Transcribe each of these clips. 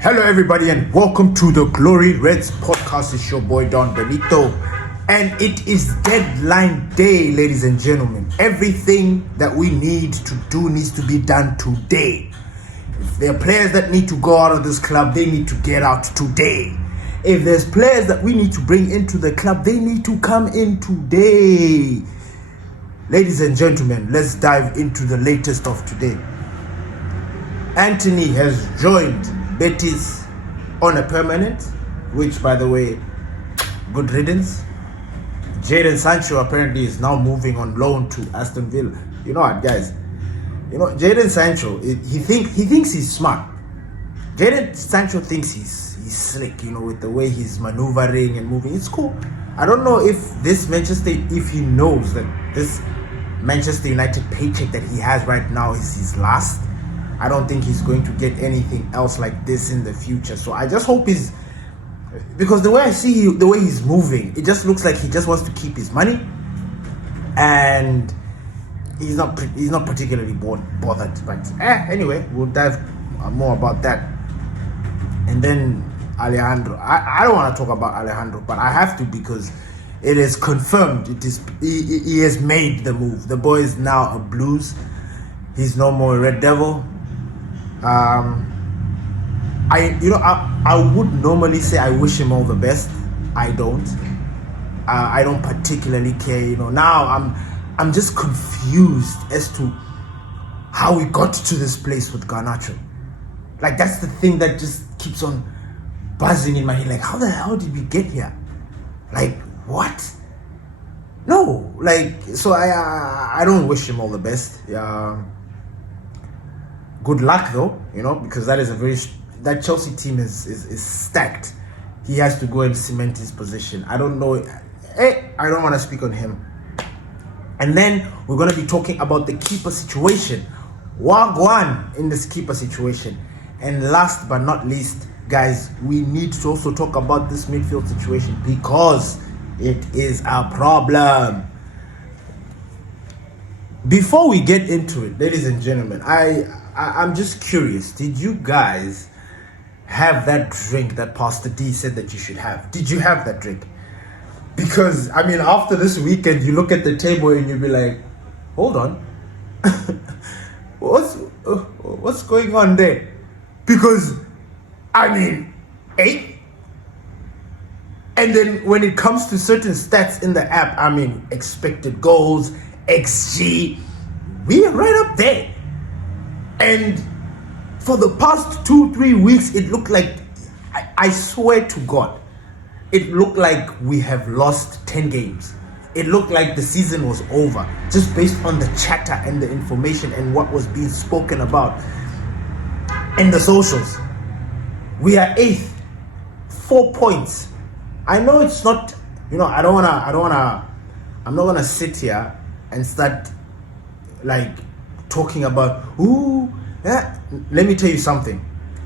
Hello, everybody, and welcome to the Glory Reds podcast. It's your boy Don Benito, and it is deadline day, ladies and gentlemen. Everything that we need to do needs to be done today. If there are players that need to go out of this club, they need to get out today. If there's players that we need to bring into the club, they need to come in today. Ladies and gentlemen, let's dive into the latest of today. Anthony has joined Betis on a permanent, which, by the way, good riddance. Jadon Sancho apparently is now moving on loan to Aston Villa. You know what, guys? Jadon Sancho, he thinks he's smart. Jadon Sancho thinks he's slick, with the way he's maneuvering and moving. It's cool. I don't know if he knows that this Manchester United paycheck that he has right now is his last. I don't think he's going to get anything else like this in the future. So I just hope because the way I see the way he's moving, it just looks like he just wants to keep his money, and he's not particularly bothered. But anyway, we'll dive more about that. And then Alejandro, I don't want to talk about Alejandro, but I have to because it is confirmed. He has made the move. The boy is now a Blues. He's no more a Red Devil. I would normally say I wish him all the best. I don't. I don't particularly care. Now I'm just confused as to how we got to this place with Garnacho. Like, that's the thing that just keeps on buzzing in my head. Like, how the hell did we get here? Like, what? No, so I don't wish him all the best. Good luck though, because that Chelsea team is stacked. He has to go and cement his position. I don't know. I don't want to speak on him. And then we're going to be talking about the keeper situation. Wagwan in this keeper situation. And last but not least, guys, we need to also talk about this midfield situation because it is a problem. Before we get into it, ladies and gentlemen, I'm just curious. Did you guys have that drink that Pastor D said that you should have? Did you have that drink? Because, after this weekend, you look at the table and you'll be like, hold on. What's going on there? Because, 8? And then when it comes to certain stats in the app, expected goals, XG, we are right up there. And for the past 2-3 weeks, it looked like, I swear to God, it looked like we have lost 10 games. It looked like the season was over, just based on the chatter and the information and what was being spoken about in the socials. We are 8th, 4 points. I know it's not, I'm not gonna sit here and start talking about let me tell you something.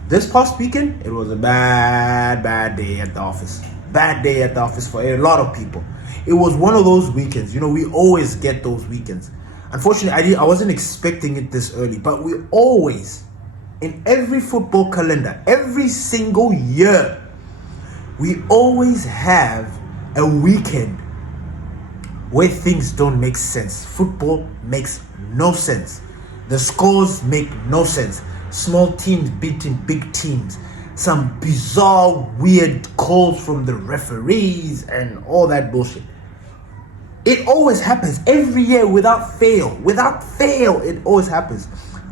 This past weekend, it was a bad day at the office. Bad day at the office for a lot of people. It was one of those weekends. We always get those weekends. Unfortunately, I wasn't expecting it this early, but we always, in every football calendar, every single year, we always have a weekend where things don't make sense. Football makes no sense. The scores make no sense. Small teams beating big teams. Some bizarre, weird calls from the referees and all that bullshit. It always happens every year without fail. Without fail, it always happens.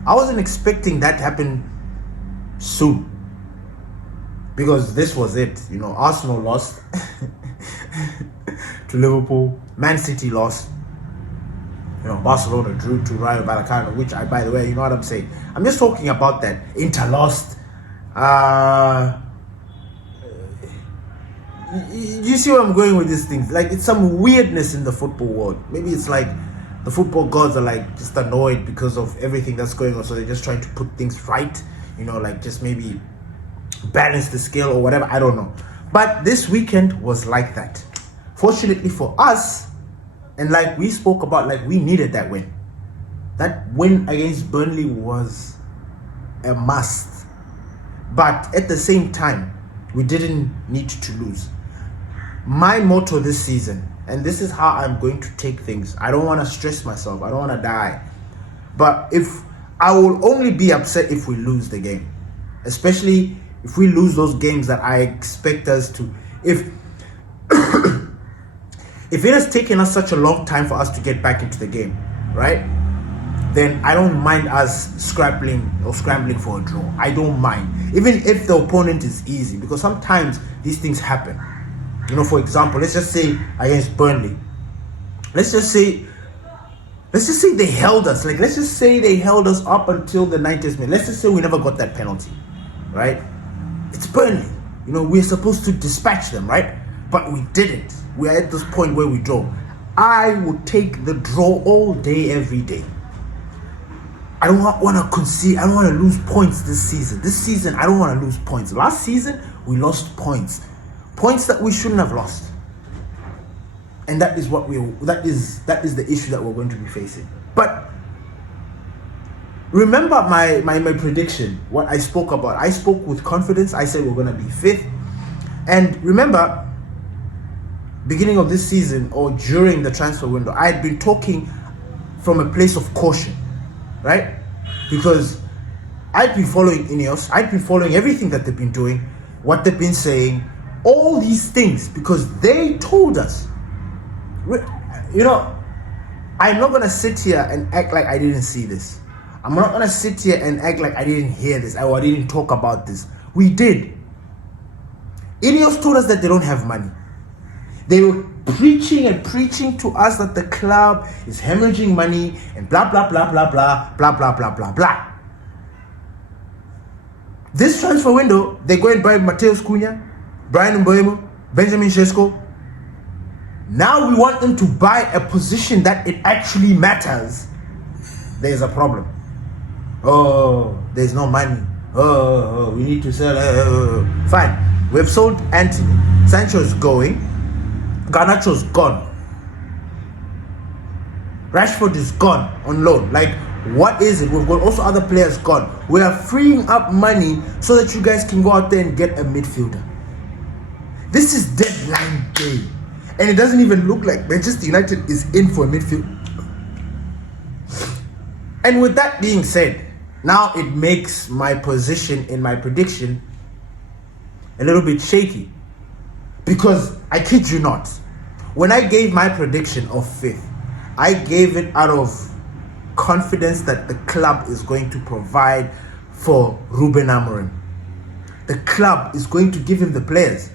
I wasn't expecting that to happen soon. Because this was it. Arsenal lost to Liverpool. Man City lost. Barcelona drew to Rayo Vallecano, which by the way, you know what I'm saying. I'm just talking about that. Inter lost. You see where I'm going with these things? It's some weirdness in the football world. Maybe it's like the football gods are just annoyed because of everything that's going on, so they're just trying to put things right. Just maybe balance the scale or whatever. I don't know. But this weekend was like that. Fortunately for us, and like we spoke about, we needed that win. That win against Burnley was a must. But at the same time, we didn't need to lose. My motto this season, and this is how I'm going to take things. I don't want to stress myself. I don't want to die. But if I will only be upset if we lose the game, especially if we lose those games that I expect us to. If it has taken us such a long time for us to get back into the game, right? Then I don't mind us scrambling for a draw. I don't mind, even if the opponent is easy, because sometimes these things happen. For example, let's just say against Burnley. Let's just say they held us. Let's just say they held us up until the 90th minute. Let's just say we never got that penalty, right? It's Burnley. We're supposed to dispatch them, right? But we didn't. We are at this point where we draw. I would take the draw all day, every day. I don't want to concede. I don't want to lose points this season. This season, I don't want to lose points. Last season, we lost points. Points that we shouldn't have lost. And that is the issue that we're going to be facing. But remember my prediction, what I spoke about. I spoke with confidence. I said we're going to be 5th. And remember, beginning of this season or during the transfer window, I had been talking from a place of caution, right? Because I'd been following Ineos. I'd been following everything that they've been doing, what they've been saying, all these things, because they told us. I'm not going to sit here and act like I didn't see this. I'm not going to sit here and act like I didn't hear this or I didn't talk about this. We did. Ineos told us that they don't have money. They were preaching to us that the club is hemorrhaging money and blah, blah, blah, blah, blah, blah, blah, blah, blah, blah. This transfer window, they go and buy Mateus Cunha, Brian Mbeumo, Benjamin Sesko. Now we want them to buy a position that it actually matters. There's a problem. Oh, there's no money. Oh, we need to sell. Fine. We've sold Anthony. Sancho's going. Garnacho's gone. Rashford is gone on loan. What is it? We've got also other players gone. We are freeing up money so that you guys can go out there and get a midfielder. This is deadline day. And it doesn't even look like Manchester United is in for a midfield. And with that being said, now it makes my position in my prediction a little bit shaky. Because I kid you not, when I gave my prediction of 5th, I gave it out of confidence that the club is going to provide for Ruben Amorim. The club is going to give him the players.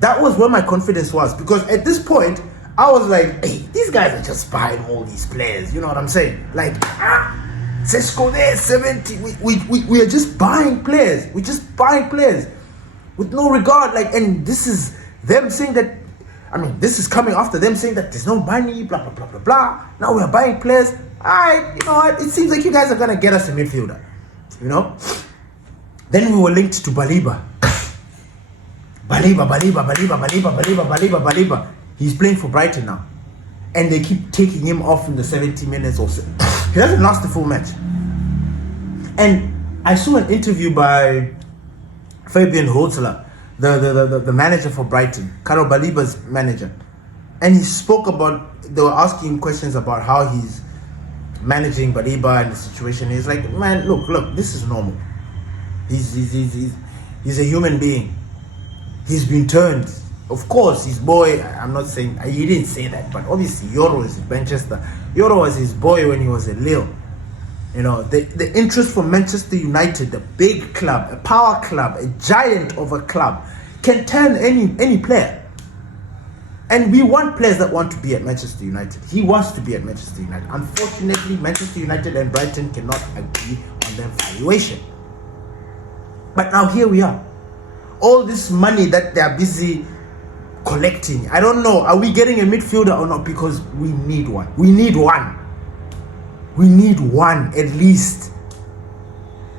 That was where my confidence was. Because at this point, I was like, hey, these guys are just buying all these players. You know what I'm saying? Sesko there, 70. We are just buying players. We're just buying players with no regard. And this is them saying that, this is coming after them saying that there's no money, blah, blah, blah, blah, blah. Now we are buying players. It seems like you guys are going to get us a midfielder. Then we were linked to Baliba. Baliba. He's playing for Brighton now. And they keep taking him off in the 70 minutes or so. He doesn't last the full match. And I saw an interview by Fabian Holzler, the manager for Brighton, Karol Baliba's manager. And he spoke about, they were asking questions about how he's managing Baliba and the situation. He's like, man, look, this is normal. He's a human being. He's been turned. Of course, his boy, I'm not saying, he didn't say that, but obviously Euro is Manchester. Euro was his boy when he was at Lille. The interest from Manchester United, the big club, a power club, a giant of a club, can turn any player. And we want players that want to be at Manchester United. He wants to be at Manchester United. Unfortunately, Manchester United and Brighton cannot agree on their valuation. But now here we are. All this money that they are busy collecting. I don't know. Are we getting a midfielder or not? Because we need one. We need one at least.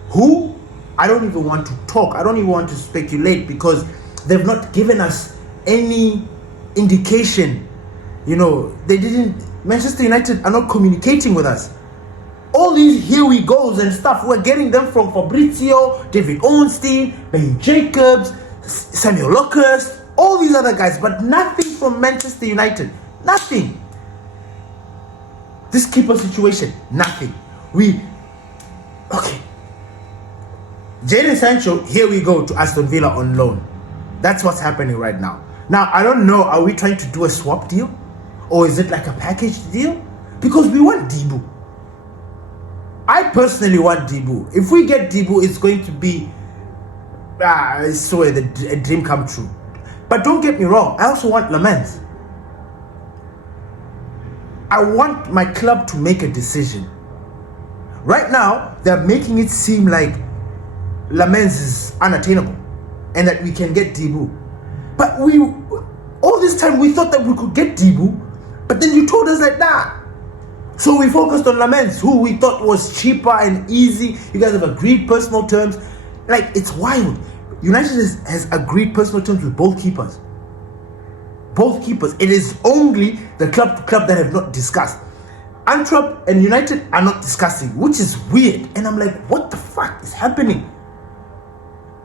Who? I don't even want to talk. I don't even want to speculate because they've not given us any indication. They didn't. Manchester United are not communicating with us. All these here we goes and stuff, we're getting them from Fabrizio, David Ornstein, Ben Jacobs, Samuel Locust, all these other guys, but nothing from Manchester United. Nothing. This keeper situation, nothing. Okay. Jadon Sancho, here we go to Aston Villa on loan. That's what's happening right now. Now, I don't know, are we trying to do a swap deal? Or is it like a package deal? Because we want Dibu. I personally want Dibu. If we get Dibu, it's going to be I swear a dream come true. But don't get me wrong, I also want Lammens. I want my club to make a decision. Right now, they're making it seem like Lammens is unattainable and that we can get Dibu. But all this time we thought that we could get Dibu, but then you told us like that. So we focused on Lammens, who we thought was cheaper and easy. You guys have agreed personal terms. Like, it's wild. United has agreed personal terms with both keepers. Both keepers. It is only the club to club that have not discussed. Antwerp and United are not discussing, which is weird. And I'm like, what the fuck is happening?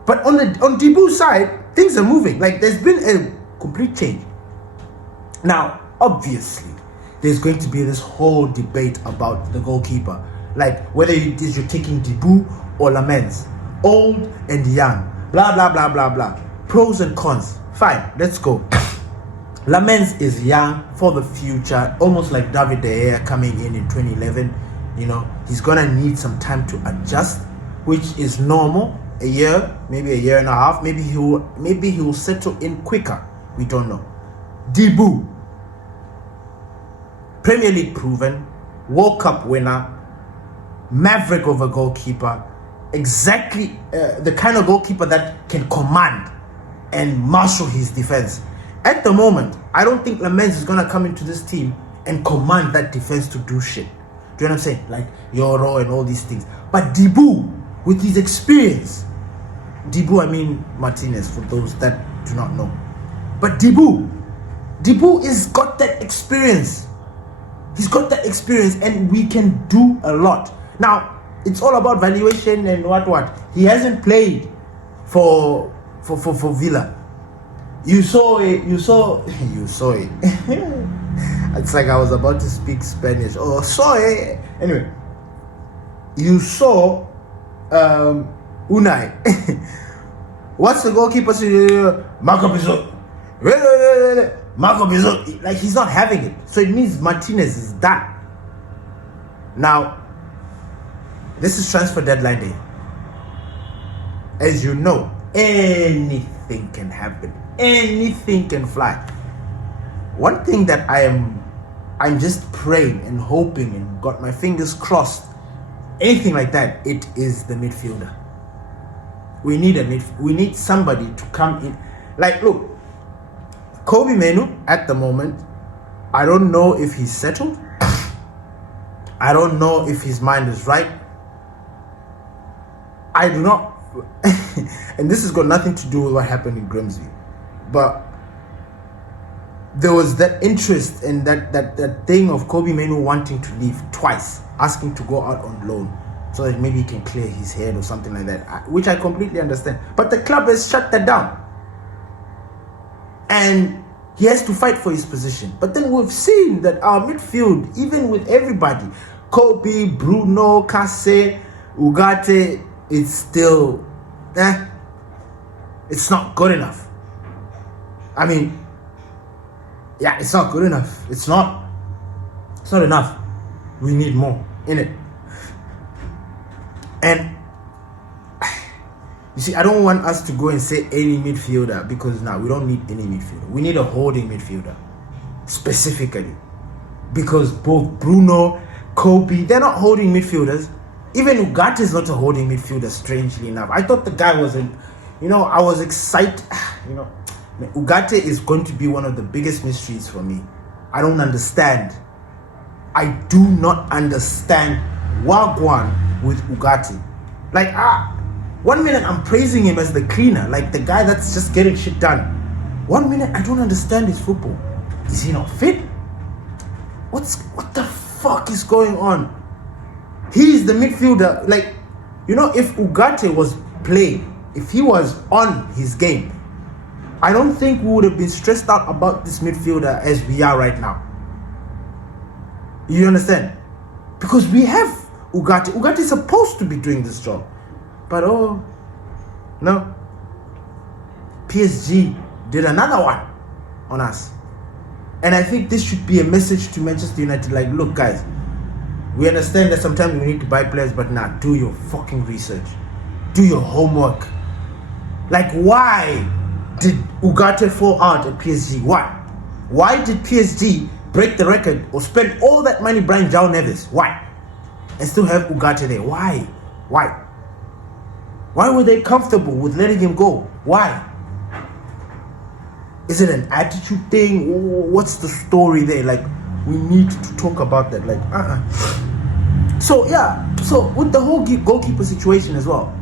But on Dibu's side, things are moving. Like, there's been a complete change. Now, obviously, there's going to be this whole debate about the goalkeeper. Like, whether you're taking Dibu or Lammens. Old and young. Blah, blah, blah, blah, blah. Pros and cons. Fine, let's go. Lammens is young for the future. Almost like David De Gea coming in 2011. You know, he's going to need some time to adjust, which is normal. A year, maybe a year and a half. Maybe he will settle in quicker. We don't know. Dibu. Premier League proven. World Cup winner. Maverick of a goalkeeper. Exactly the kind of goalkeeper that can command and marshal his defense. At the moment, I don't think Lammens is going to come into this team and command that defense to do shit. Do you know what I'm saying? Like Euro and all these things. But Dibu, with his experience, Dibu, I mean Martinez, for those that do not know. But Dibu has got that experience. He's got that experience and we can do a lot. Now, it's all about valuation and what. He hasn't played for Villa. You saw it. It's like I was about to speak Spanish. Oh, saw it. Anyway, you saw Unai. What's the goalkeeper say? Marco Bizot. Like, he's not having it. So it means Martinez is done. Now, this is transfer deadline day. As you know, anything can happen. Anything can fly. One thing that I'm just praying and hoping and got my fingers crossed, anything like that, it is the midfielder. We need somebody to come in. Like, look, Kobe Menu at the moment, I don't know if he's settled. I don't know if his mind is right. I do not, and this has got nothing to do with what happened in Grimsby, but there was that interest in that thing of Kobe Menu wanting to leave twice, asking to go out on loan so that maybe he can clear his head or something like that, which I completely understand. But the club has shut that down. And he has to fight for his position. But then we've seen that our midfield, even with everybody, Kobe, Bruno, Kase, Ugarte, it's still, it's not good enough. I mean, yeah, it's not good enough. It's not enough. We need more in it. And you see, I don't want us to go and say any midfielder, because now we don't need any midfielder. We need a holding midfielder specifically, because both Bruno, Kobe, they're not holding midfielders. Even Ugarte is not a holding midfielder, strangely enough. I thought the guy wasn't, I was excited. Ugarte is going to be one of the biggest mysteries for me. I don't understand. I do not understand Wagwan with Ugarte. Like, 1 minute I'm praising him as the cleaner, like the guy that's just getting shit done. 1 minute I don't understand his football. Is he not fit? What the fuck is going on? He's the midfielder. Like, if Ugarte was playing, if he was on his game, I don't think we would have been stressed out about this midfielder as we are right now. You understand? Because we have Ugarte. Ugarte is supposed to be doing this job. But no. PSG did another one on us. And I think this should be a message to Manchester United. Like, look, guys, we understand that sometimes we need to buy players, but do your fucking research. Do your homework. Like, why did Ugarte fall out at PSG? Why? Why did PSG break the record or spend all that money buying João Neves? Why? And still have Ugarte there? Why? Why were they comfortable with letting him go? Why? Is it an attitude thing? What's the story there? Like, we need to talk about that. Like, So with the whole goalkeeper situation as well,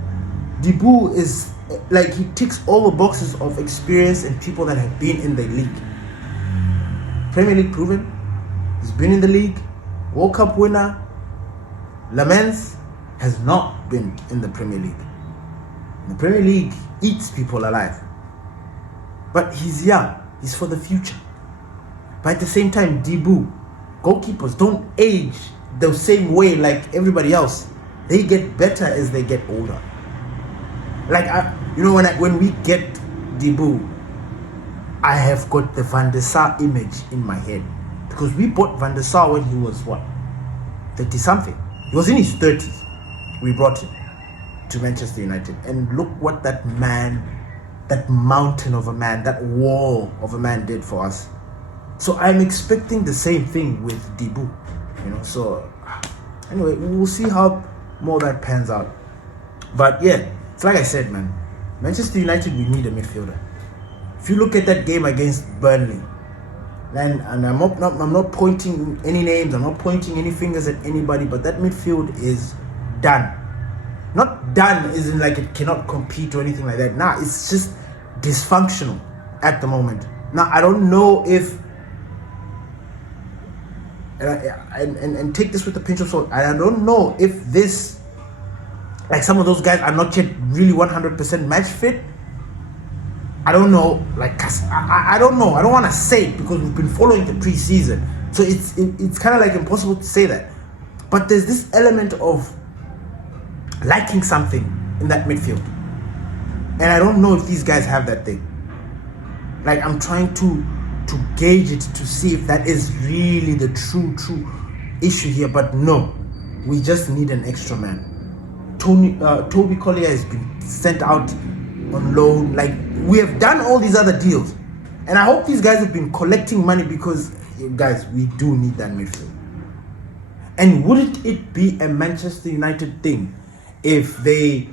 Dibu is like, he ticks all the boxes of experience and people that have been in the league. Premier League proven. He's been in the league. World Cup winner. Lammens has not been in the Premier League. The Premier League eats people alive. But he's young. He's for the future. But at the same time, Dibu, goalkeepers don't age the same way like everybody else. They get better as they get older. Like, when we get Dibu, I have got the Van der Sar image in my head. Because we bought Van der Sar when he was, 30-something. He was in his 30s. We brought him to Manchester United. And look what that man, that mountain of a man, that wall of a man did for us. So I'm expecting the same thing with Dibu. So anyway, we'll see how more that pans out. But yeah, it's like I said, man. Manchester United, we need a midfielder. If you look at that game against Burnley, and I'm not pointing any names, I'm not pointing any fingers at anybody, but that midfield is done. Not done as in like it cannot compete or anything like that. Nah, it's just dysfunctional at the moment. Now, I don't know if, and take this with a pinch of salt, I don't know if this, like, some of those guys are not yet really 100% match fit. I don't know, like, I don't know. I don't want to say it because we've been following the preseason. So it's kind of like impossible to say that. But there's this element of liking something in that midfield. And I don't know if these guys have that thing. Like, I'm trying to gauge it to see if that is really the true issue here. But no, we just need an extra man. Toby Collier has been sent out on loan. Like, we have done all these other deals, and I hope these guys have been collecting money because, guys, we do need that midfield. And wouldn't it be a Manchester United thing if they,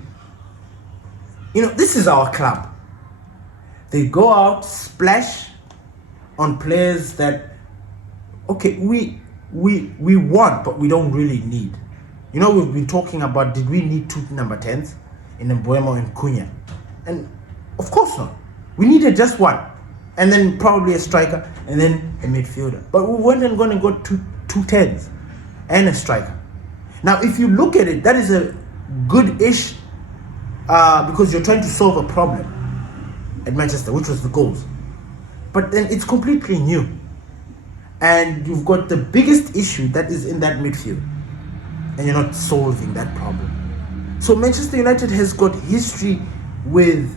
this is our club, they go out, splash on players that, okay, we want, but we don't really need. We've been talking about, did we need two number 10s in Mbuemo and Cunha? And of course not. We needed just one. And then probably a striker and then a midfielder. But we weren't going to go two 10s and a striker. Now, if you look at it, that is a good-ish because you're trying to solve a problem at Manchester, which was the goals. But then it's completely new. And you've got the biggest issue that is in that midfield. And you're not solving that problem. So Manchester United has got history with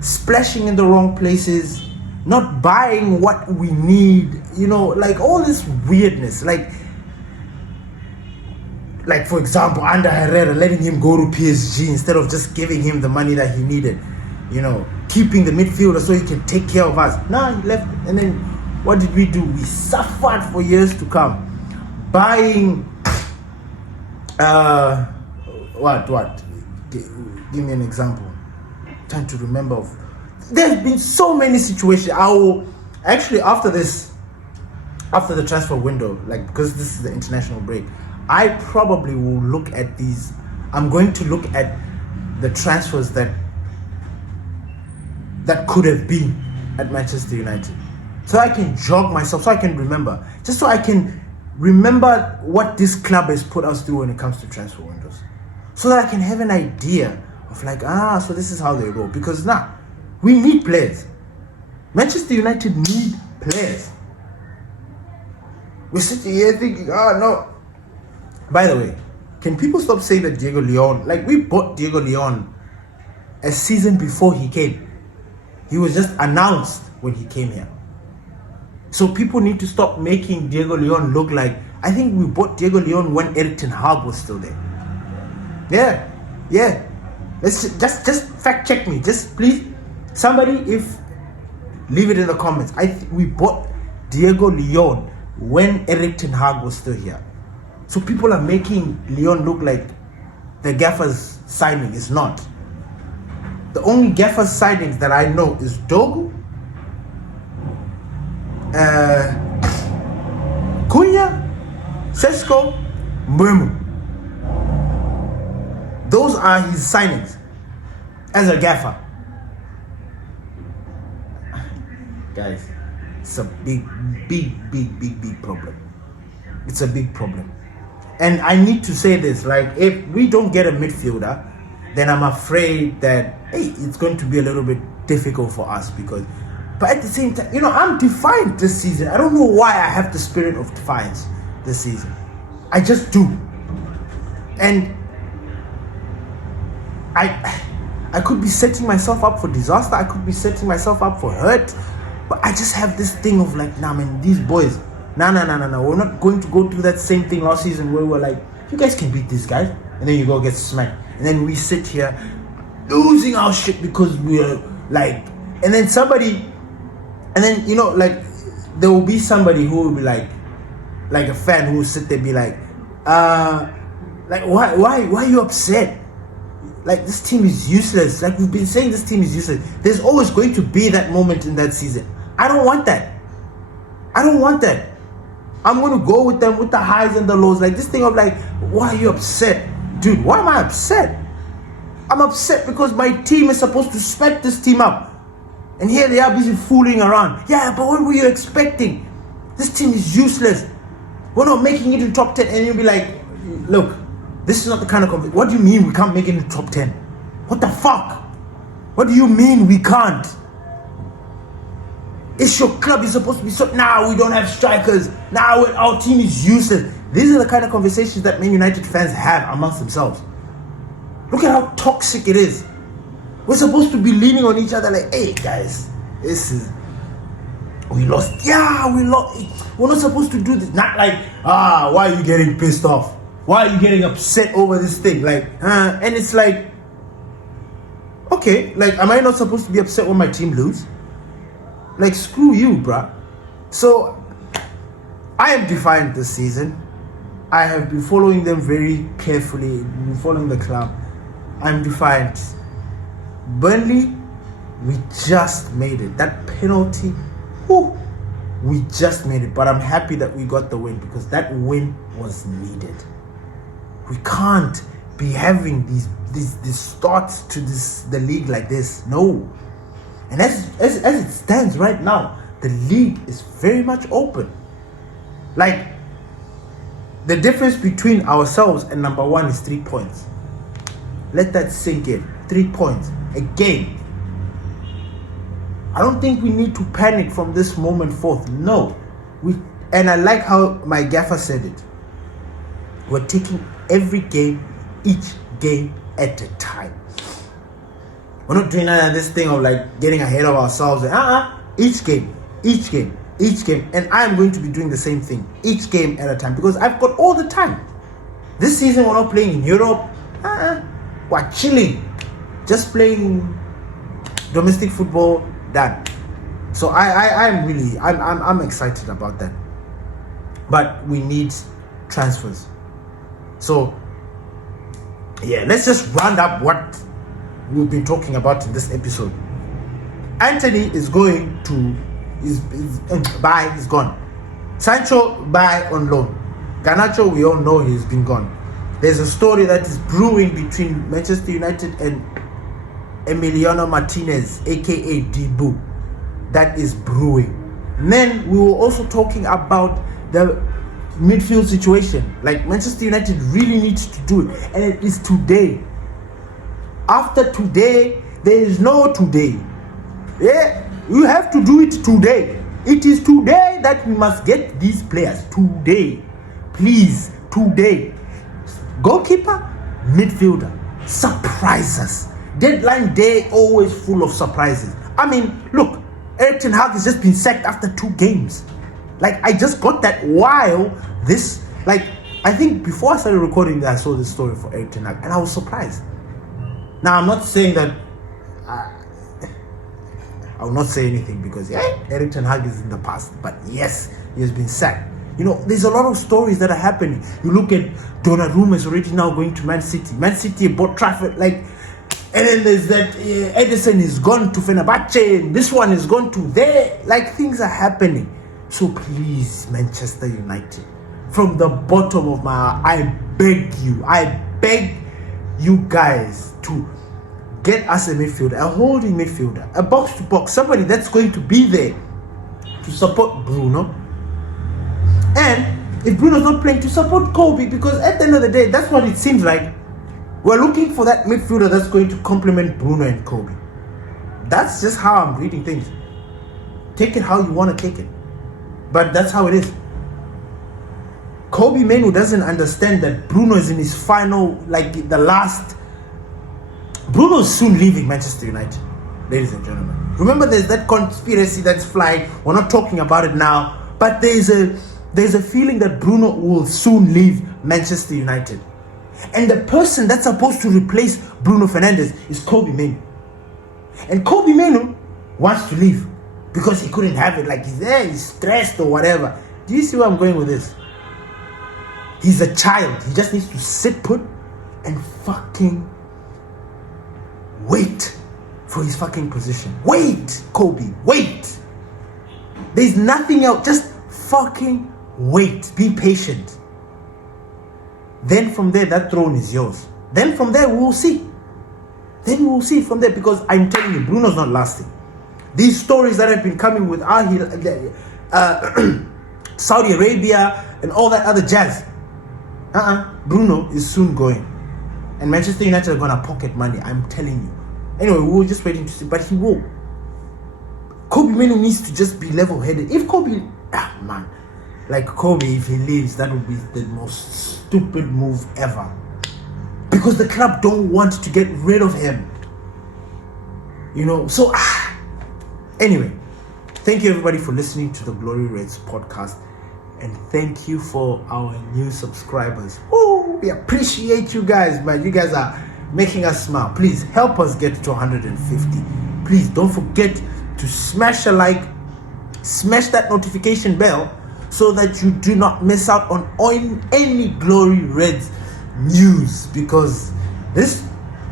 splashing in the wrong places, not buying what we need, like all this weirdness. Like for example, under Herrera, letting him go to PSG instead of just giving him the money that he needed, keeping the midfielder so he can take care of us. Nah, he left, and then what did we do? We suffered for years to come. Buying what? Give me an example. I'm trying to remember. There's been so many situations. I will actually, after the transfer window, like, because this is the international break, I probably will look at these. I'm going to look at the transfers that could have been at Manchester United, so I can jog myself, so I can remember, just so I can remember what this club has put us through when it comes to transfer windows, so that I can have an idea of like, so this is how they go. Because now, we need players. Manchester United need players. We're sitting here thinking, no. By the way, can people stop saying that Diego Leon, like we bought Diego Leon a season before he came. He was just announced when he came here. So people need to stop making Diego Leon look like, I think we bought Diego Leon when Erik ten Hag was still there. Yeah. Let's just fact check me. Just please, somebody, leave it in the comments. We bought Diego Leon when Erik ten Hag was still here. So people are making Leon look like the Gaffer's signing. It's not. The only Gaffer's signings that I know is Dogu, Cunha, Sesko, Mbeumo. Those are his signings as a Gaffer. Guys, it's a big problem. It's a big problem. And I need to say this, like, if we don't get a midfielder, then I'm afraid that, it's going to be a little bit difficult for us but at the same time, I'm defiant this season. I don't know why I have the spirit of defiance this season. I just do. And I could be setting myself up for disaster. I could be setting myself up for hurt. But I just have this thing of like, nah, man, these boys, no. We're not going to go through that same thing last season where we're like, you guys can beat these guys. And then you go get smacked. And then we sit here losing our shit because we're like, and then like, there will be somebody who will be like a fan who will sit there and be like, why are you upset? Like, this team is useless. Like, we've been saying this team is useless. There's always going to be that moment in that season. I don't want that. I'm going to go with them with the highs and the lows. Like, this thing of like, why are you upset? Dude, why am I upset? I'm upset because my team is supposed to smack this team up. And here they are busy fooling around. Yeah, but what were you expecting? This team is useless. We're not making it in top 10. And you'll be like, look, this is not the kind of what do you mean we can't make it in the top 10? What the fuck? What do you mean we can't? It's your club. You're supposed to be so. Now we don't have strikers. Now our team is useless. These are the kind of conversations that Man United fans have amongst themselves. Look at how toxic it is. We're supposed to be leaning on each other like, hey guys, we lost. Yeah, we lost. We're not supposed to do this. Not like, why are you getting pissed off? Why are you getting upset over this thing? Like, and it's like, okay, like, am I not supposed to be upset when my team lose? Like, screw you, bruh. So, I am defiant this season. I have been following them very carefully, been following the club. I'm defiant. Burnley, we just made it. That penalty, we just made it. But I'm happy that we got the win because that win was needed. We can't be having these starts to the league like this. No. And as it stands right now, the league is very much open. Like, the difference between ourselves and number one is 3 points. Let that sink in. 3 points. A game. I don't think we need to panic from this moment forth. No. And I like how my gaffer said it. We're taking every game, each game at a time. We're not doing this thing of like getting ahead of ourselves. Each game. And I'm going to be doing the same thing. Each game at a time. Because I've got all the time. This season we're not playing in Europe. We're chilling. Just playing domestic football. Done. So I'm excited about that. But we need transfers. So yeah, let's just round up what we've been talking about in this episode. Anthony is going to is gone. Sancho buy on loan. Garnacho, we all know he's been gone. There's a story that is brewing between Manchester United and Emiliano Martinez, aka Dibu. That is brewing. And then we were also talking about the midfield situation. Like Manchester United really needs to do it, and it is today. After today, there is no today. Yeah, you have to do it today. It is today that we must get these players. Today, please, today. Goalkeeper, midfielder, surprise us. Deadline day always full of surprises. I mean, look, Erik ten Hag has just been sacked after 2 games. Like, I just got that while this, like, I think before I started recording that, I saw this story for Erik ten Hag, and I was surprised. Now, I'm not saying that, I will not say anything because, yeah, Erik ten Hag is in the past, but yes, he has been sacked. You know, there's a lot of stories that are happening. You look at Donnarumma is already now going to Man City. Man City bought Trafford, like, and then there's that Edison is gone to Fenerbahce, and this one is gone to there. Like, things are happening. So please, Manchester United, from the bottom of my heart, I beg you guys to get us a midfielder, a holding midfielder, a box-to-box, somebody that's going to be there to support Bruno. And if Bruno's not playing, to support Kobe, because at the end of the day, that's what it seems like. We're looking for that midfielder that's going to complement Bruno and Kobe. That's just how I'm reading things. Take it how you want to take it. But that's how it is. Kobe Mainoo doesn't understand that Bruno is in his final, like the last. Bruno's soon leaving Manchester United, ladies and gentlemen. Remember, there's that conspiracy that's flying. We're not talking about it now, but there's a feeling that Bruno will soon leave Manchester United. And the person that's supposed to replace Bruno Fernandes is Kobe Mainoo. And Kobe Mainoo wants to leave because he couldn't have it. Like, he's stressed or whatever. Do you see where I'm going with this? He's a child. He just needs to sit put and fucking wait for his fucking position. Wait, Kobe, wait. There's nothing else. Just fucking wait. Be patient. Then from there, that throne is yours. Then from there, we will see. Then we will see from there, because I'm telling you, Bruno's not lasting. These stories that have been coming with Saudi Arabia and all that other jazz. Bruno is soon going. And Manchester United are going to pocket money, I'm telling you. Anyway, we're just waiting to see, but he will. Kobe Mainoo needs to just be level-headed. If Kobe, like Kobe, if he leaves, that would be the most stupid move ever. Because the club don't want to get rid of him. You know, so, anyway. Thank you, everybody, for listening to the Glory Reds podcast. And thank you for our new subscribers. Oh, we appreciate you guys, man. You guys are making us smile. Please help us get to 150. Please don't forget to smash a like, smash that notification bell, so that you do not miss out on any Glory Reds news. Because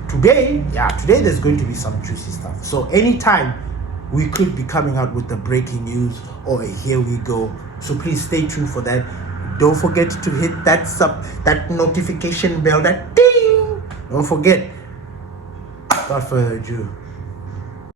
today there's going to be some juicy stuff. So anytime we could be coming out with the breaking news or here we go. So please stay tuned for that. Don't forget to hit that notification bell, that ding. Don't forget. Without further ado,